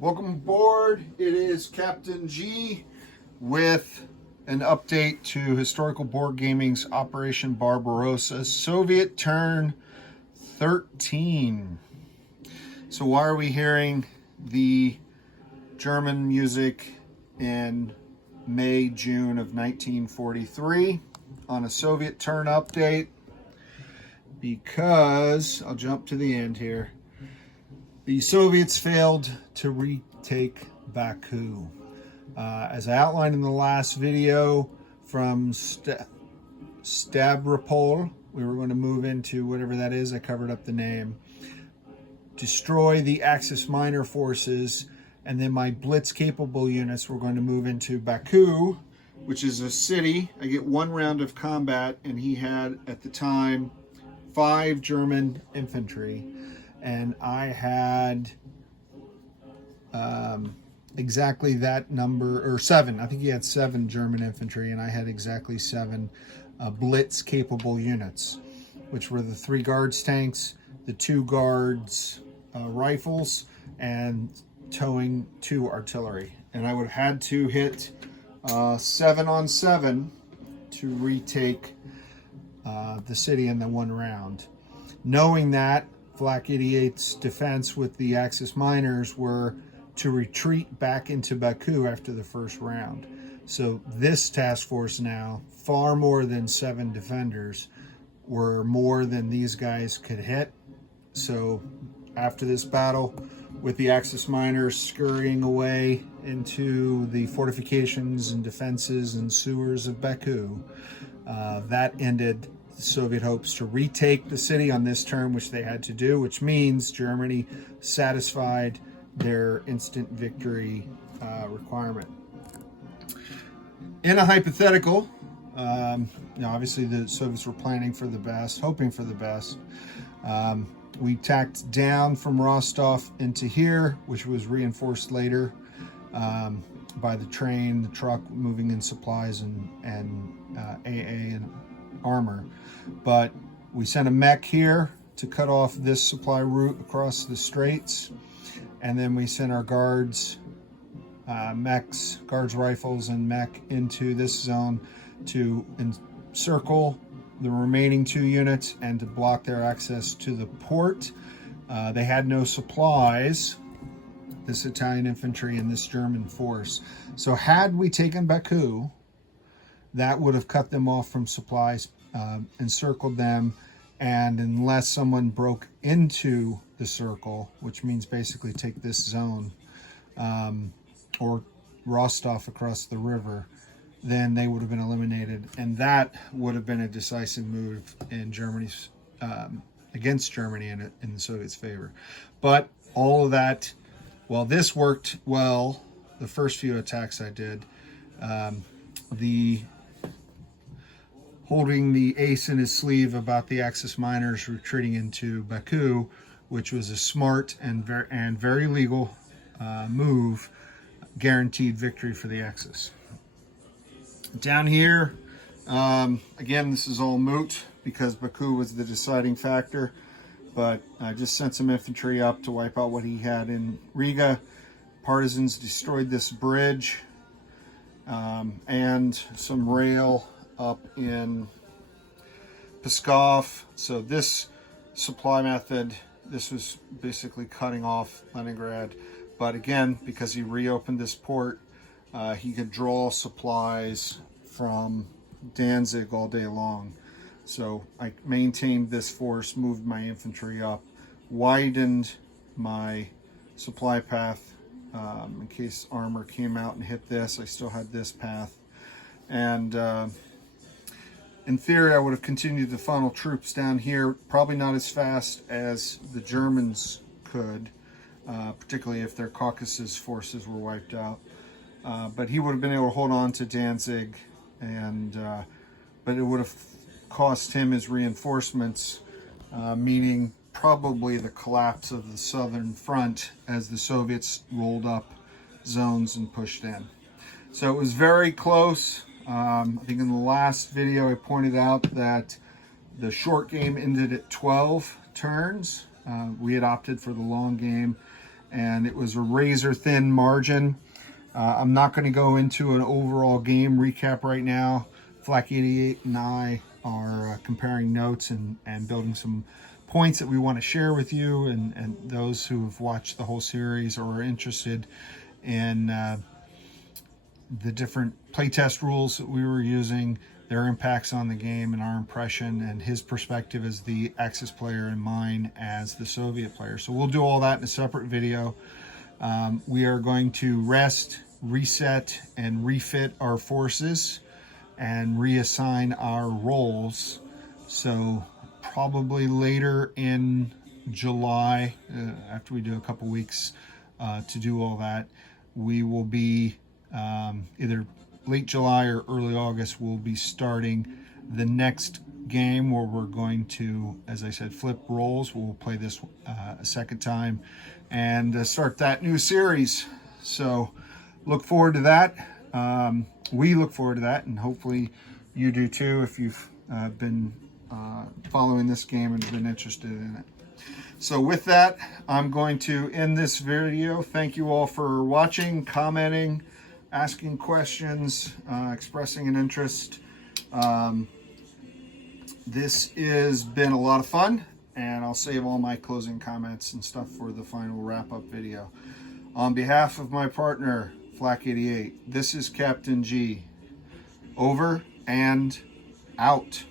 Welcome aboard. It is Captain G with an update to Historical Board Gaming's Operation Barbarossa Soviet Turn 13. So why are we hearing the German music in May, June of 1943 on a Soviet turn update? Because, I'll jump to the end here, the Soviets failed to retake Baku. As I outlined in the last video, from Stavropol, we were going to move into whatever that is, I covered up the name, destroy the Axis minor forces, and then my blitz-capable units were going to move into Baku, which is a city. I get one round of combat, and he had, at the time, 5 German infantry. And I had exactly that number, or 7. I think he had 7 German infantry, and I had exactly 7 blitz-capable units, which were the 3 guards tanks, the 2 guards rifles, and towing 2 artillery. And I would have had to hit 7 on 7 to retake the city in the one round. Knowing that, Flak 88's defense with the Axis miners were to retreat back into Baku after the first round. So this task force now, far more than 7 defenders, were more than these guys could hit. So after this battle, with the Axis miners scurrying away into the fortifications and defenses and sewers of Baku, that ended Soviet hopes to retake the city on this turn, which they had to do, which means Germany satisfied their instant victory requirement. In a hypothetical, obviously the Soviets were planning for the best, hoping for the best. We tacked down from Rostov into here, which was reinforced later by the train, the truck moving in supplies and AA and armor. But we sent a mech here to cut off this supply route across the straits, and then we sent our guards, mechs, guards rifles and mech into this zone to encircle the remaining 2 units and to block their access to the port. They had no supplies, this Italian infantry and this German force. So had we taken Baku, that would have cut them off from supplies, encircled them, and unless someone broke into the circle, which means basically take this zone, or Rostov across the river, then they would have been eliminated, and that would have been a decisive move in Germany's against Germany in the Soviets' favor. But all of that, well, this worked well. The first few attacks I did, holding the ace in his sleeve about the Axis miners retreating into Baku, which was a smart and very legal move, guaranteed victory for the Axis. Down here, again, this is all moot because Baku was the deciding factor, but I just sent some infantry up to wipe out what he had in Riga. Partisans destroyed this bridge and some rail up in Pskov. So this supply method, this was basically cutting off Leningrad. But again, because he reopened this port, he could draw supplies from Danzig all day long. So I maintained this force, moved my infantry up, widened my supply path in case armor came out and hit this. I still had this path. And in theory, I would have continued to funnel troops down here, probably not as fast as the Germans could, particularly if their Caucasus forces were wiped out. But he would have been able to hold on to Danzig, and but it would have cost him his reinforcements, meaning probably the collapse of the southern front as the Soviets rolled up zones and pushed in. So it was very close. I think in the last video I pointed out that the short game ended at 12 turns. We had opted for the long game, and it was a razor thin margin. I'm not going to go into an overall game recap right now. Flak88 and I are comparing notes and building some points that we want to share with you and those who have watched the whole series or are interested in the different playtest rules that we were using, their impacts on the game and our impression, and his perspective as the Axis player and mine as the Soviet player. So we'll do all that in a separate video. We are going to rest, reset, and refit our forces and reassign our roles. So probably later in July, after we do a couple weeks to do all that, we will be either late July or early August, we'll be starting the next game where we're going to, as I said, flip roles. We'll play this a second time and start that new series. So look forward to that. We look forward to that, and hopefully you do too if you've been following this game and been interested in it. So with that, I'm going to end this video. Thank you all for watching, commenting, asking questions, expressing an interest. This has been a lot of fun, and I'll save all my closing comments and stuff for the final wrap-up video. On behalf of my partner, Flak88, this is Captain G. Over and out.